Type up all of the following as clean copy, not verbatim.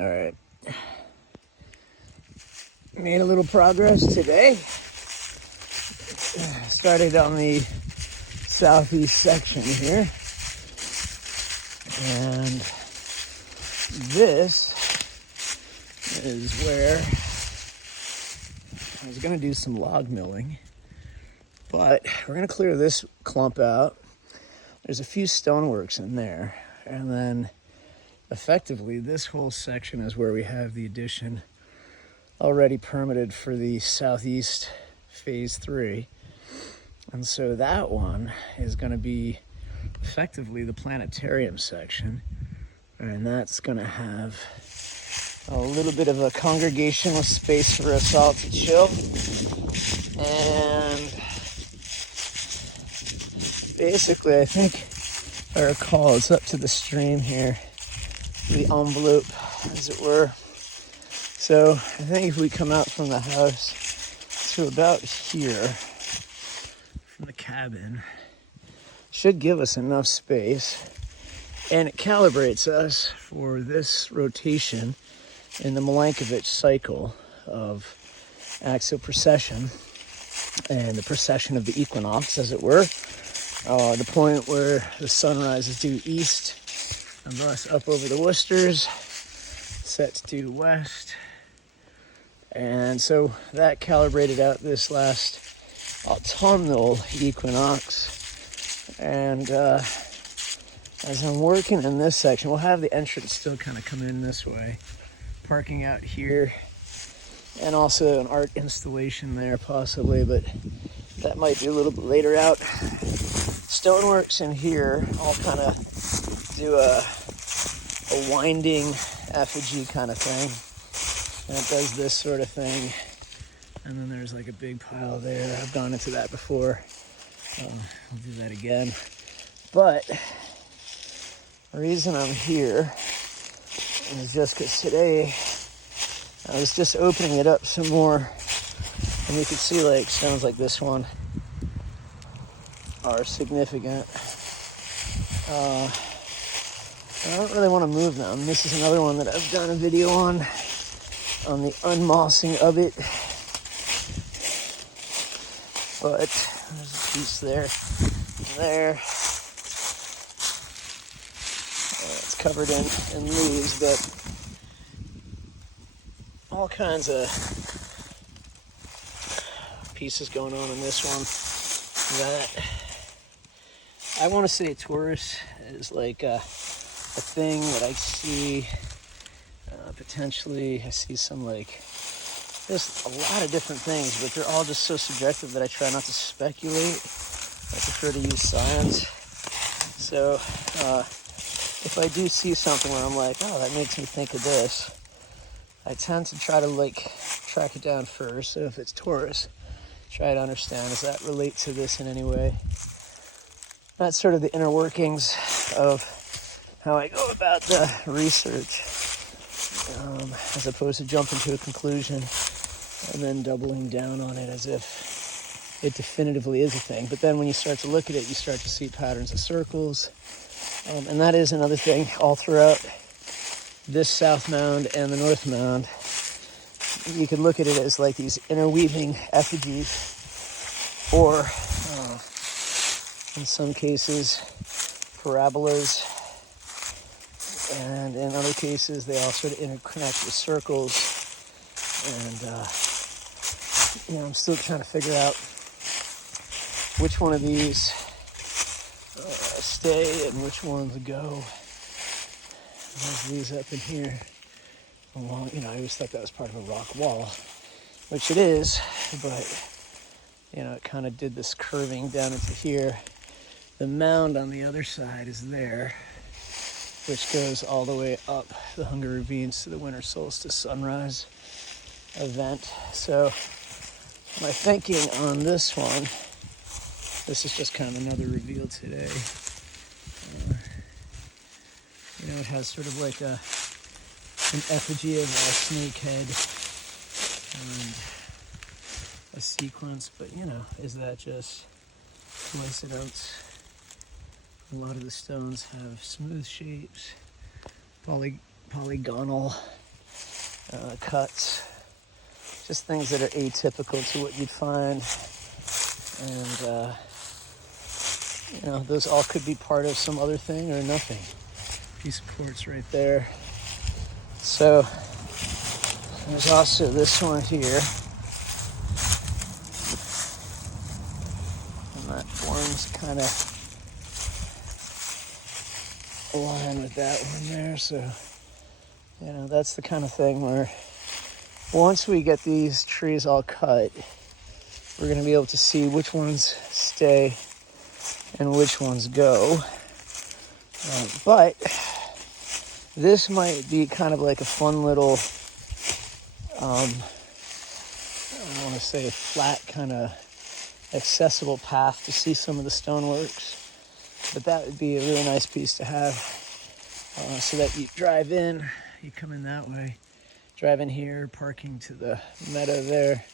All right. Made a little progress today. Started on the southeast section here. And this is where I was going to do some log milling. But we're going to clear this clump out. There's a few stoneworks in there. And then effectively this whole section is where we have the addition already permitted for the southeast phase 3. And so that one is going to be effectively the planetarium section. And that's going to have a little bit of a congregational space for us all to chill. And basically, I think, if I recall, it's up to the stream here, the envelope, as it were. So I think if we come out from the house to about here, from the cabin, should give us enough space. And it calibrates us for this rotation in the Milankovitch cycle of axial precession and the precession of the equinox, as it were. The point where the sun rises due east and thus up over the Worcesters, sets due west. And so that calibrated out this last autumnal equinox. And as I'm working in this section, we'll have the entrance still kind of come in this way, parking out here, and also an art installation there possibly, but that might be a little bit later out. Stoneworks in here all kind of do a winding effigy kind of thing, and it does this sort of thing, and then there's like a big pile there. I've gone into that before. I'll do that again. But the reason I'm here is just because today I was just opening it up some more, and you can see like stones like this one are significant. I don't really want to move them. This is another one that I've done a video on the unmossing of it. But there's a piece there. It's covered in leaves, but all kinds of pieces going on in this one that I want to say Taurus is like a thing that I see potentially. I see some like, there's a lot of different things, but they're all just so subjective that I try not to speculate. I prefer to use science. So if I do see something where I'm like, oh, that makes me think of this, I tend to try to like track it down first. So if it's Taurus, try to understand, does that relate to this in any way? That's sort of the inner workings of how I go about the research, as opposed to jumping to a conclusion and then doubling down on it as if it definitively is a thing. But then when you start to look at it, you start to see patterns of circles. And that is another thing all throughout this south mound and the north mound. You could look at it as like these interweaving effigies, or in some cases parabolas, and in other cases they all sort of interconnect with circles. And I'm still trying to figure out which one of these stay and which ones go. There's these up in here along, I always thought that was part of a rock wall, which it is, but it kind of did this curving down into here. The mound on the other side is there, which goes all the way up the Hunger Ravines to the winter solstice sunrise event. So my thinking on this one, this is just kind of another reveal today. It has sort of like an effigy of a snake head and a sequence, but is that just coincidence? A lot of the stones have smooth shapes, polygonal cuts, just things that are atypical to what you'd find. And, those all could be part of some other thing or nothing. Piece of quartz right there. So there's also this one here. And that forms kind of align with that one there. So, that's the kind of thing where once we get these trees all cut, we're going to be able to see which ones stay and which ones go. But this might be kind of like a fun little, I don't want to say flat, kind of accessible path to see some of the stoneworks. But that would be a really nice piece to have, so that you drive in, you come in that way, drive in here, parking to the meadow there,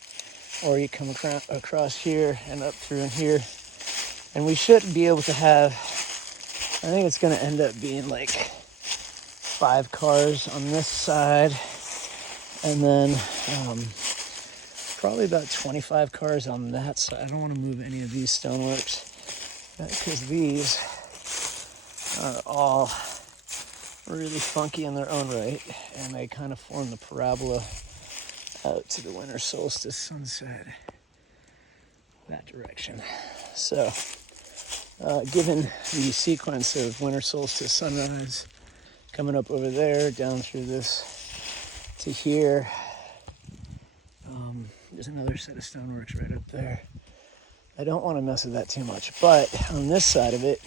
or you come across here and up through in here. And we should be able to have, I think it's going to end up being like 5 cars on this side, and then probably about 25 cars on that side. I don't want to move any of these stoneworks, because these are all really funky in their own right, and they kind of form the parabola out to the winter solstice sunset, that direction. So, given the sequence of winter solstice sunrise coming up over there, down through this to here, there's another set of stoneworks right up there. I don't want to mess with that too much, but on this side of it,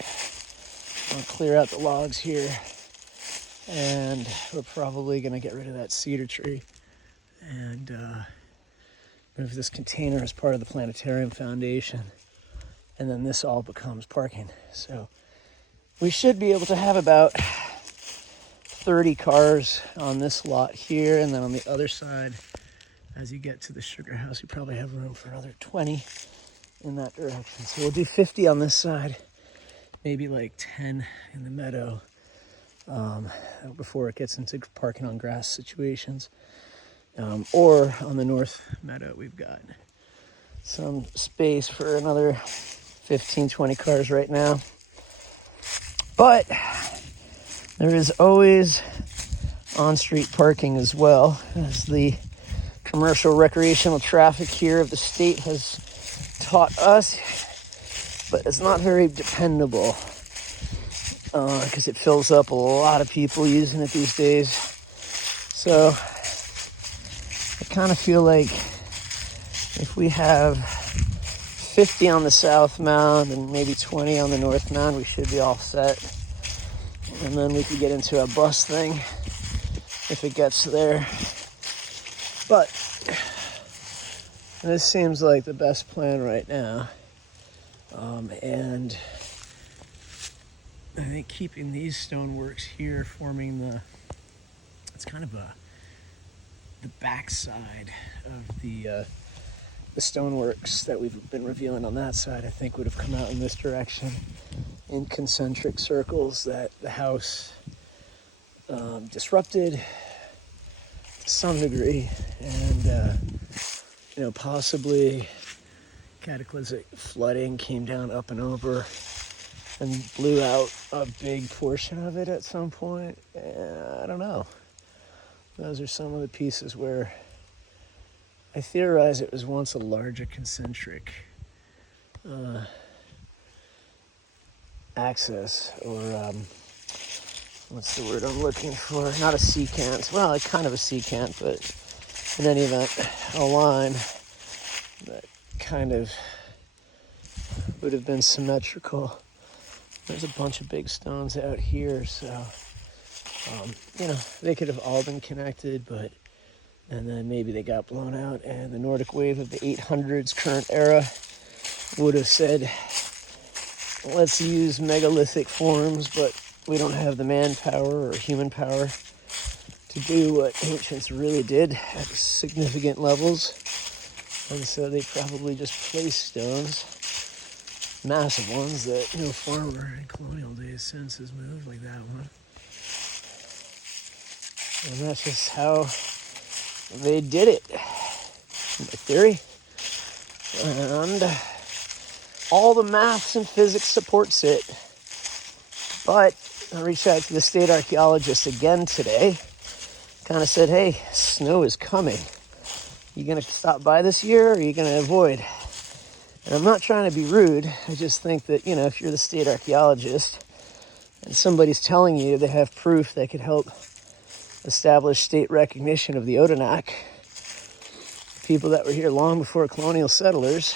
I'll clear out the logs here, and we're probably going to get rid of that cedar tree and move this container as part of the planetarium foundation, and then this all becomes parking. So we should be able to have about 30 cars on this lot here, and then on the other side, as you get to the sugar house, you probably have room for another 20 in that direction. So we'll do 50 on this side, maybe like 10 in the meadow, before it gets into parking on grass situations. Or on the north meadow, we've got some space for another 15, 20 cars right now. But there is always on-street parking as well, as the commercial recreational traffic here of the state has taught us, but it's not very dependable, because it fills up a lot of people using it these days. So I kind of feel like if we have 50 on the south mound and maybe 20 on the north mound, we should be all set. And then we could get into a bus thing if it gets there. But this seems like the best plan right now. And I think keeping these stoneworks here forming it's kind of the backside of the stoneworks that we've been revealing on that side, I think would have come out in this direction in concentric circles that the house disrupted to some degree, and possibly cataclysmic flooding came down up and over and blew out a big portion of it at some point. I don't know. Those are some of the pieces where I theorize it was once a larger concentric axis, or what's the word I'm looking for? Not a secant. Well, it's kind of a secant, but in any event, a line that kind of would have been symmetrical. There's a bunch of big stones out here, so they could have all been connected, and then maybe they got blown out, and the Nordic wave of the 800s current era would have said, let's use megalithic forms, but we don't have the manpower or human power to do what ancients really did at significant levels. And so they probably just placed stones, massive ones that no farmer in colonial days since has moved, like that one. And that's just how they did it, in my theory. And all the maths and physics supports it. But I reached out to the state archaeologist again today. Kind of said, hey, snow is coming. You going to stop by this year, or are you going to avoid? And I'm not trying to be rude. I just think that, if you're the state archaeologist and somebody's telling you they have proof that could help establish state recognition of the Odanak, people that were here long before colonial settlers,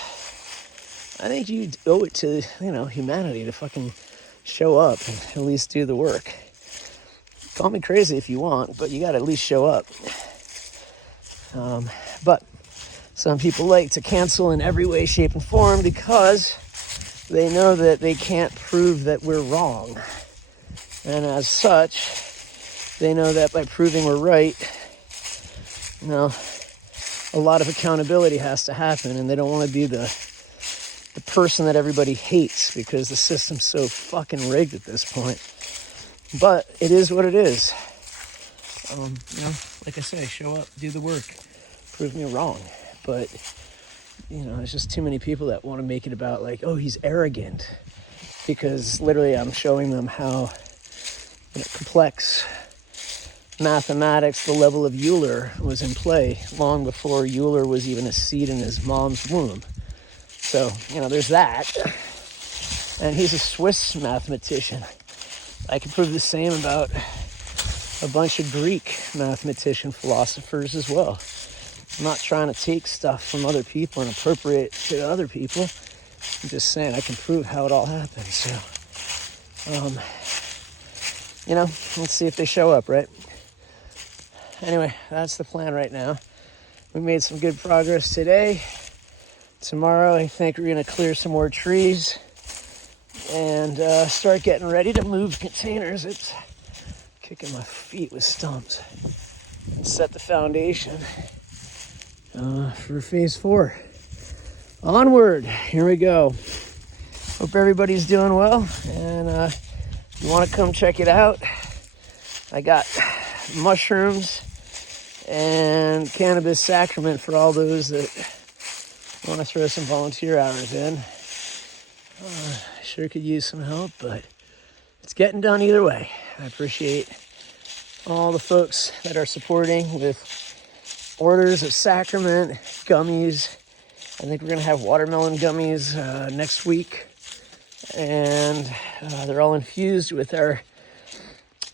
I think you owe it to, humanity to fucking show up and at least do the work. Call me crazy if you want, but you got to at least show up. But some people like to cancel in every way, shape, and form because they know that they can't prove that we're wrong. And as such, they know that by proving we're right, a lot of accountability has to happen, and they don't want to be the person that everybody hates because the system's so fucking rigged at this point. But it is what it is. Like I say, show up, do the work, prove me wrong. But, there's just too many people that want to make it about like, oh, he's arrogant. Because literally I'm showing them how complex mathematics, the level of Euler was in play long before Euler was even a seed in his mom's womb. So, there's that. And he's a Swiss mathematician. I can prove the same about a bunch of Greek mathematician philosophers as well. I'm not trying to take stuff from other people and appropriate to other people. I'm just saying I can prove how it all happened. So, let's see if they show up, right? Anyway, that's the plan right now. We made some good progress today. Tomorrow, I think we're going to clear some more trees and start getting ready to move containers. It's kicking my feet with stumps. And set the foundation for phase 4. Onward. Here we go. Hope everybody's doing well. And if you want to come check it out, I got mushrooms and cannabis sacrament for all those that want to throw some volunteer hours in. I sure could use some help, but it's getting done either way. I appreciate all the folks that are supporting with orders of sacrament, gummies. I think we're going to have watermelon gummies next week. And they're all infused with our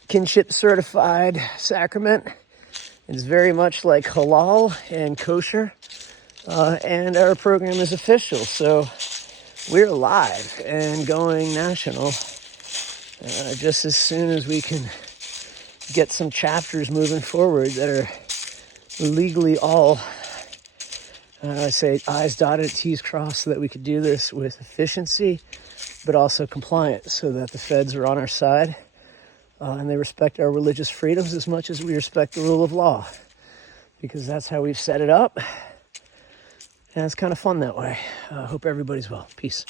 kinship certified sacrament. It's very much like halal and kosher. And our program is official. So we're live and going national just as soon as we can get some chapters moving forward that are legally all, I say, I's dotted, T's crossed, so that we could do this with efficiency, but also compliance, so that the feds are on our side and they respect our religious freedoms as much as we respect the rule of law, because that's how we've set it up. And it's kind of fun that way. Hope everybody's well. Peace.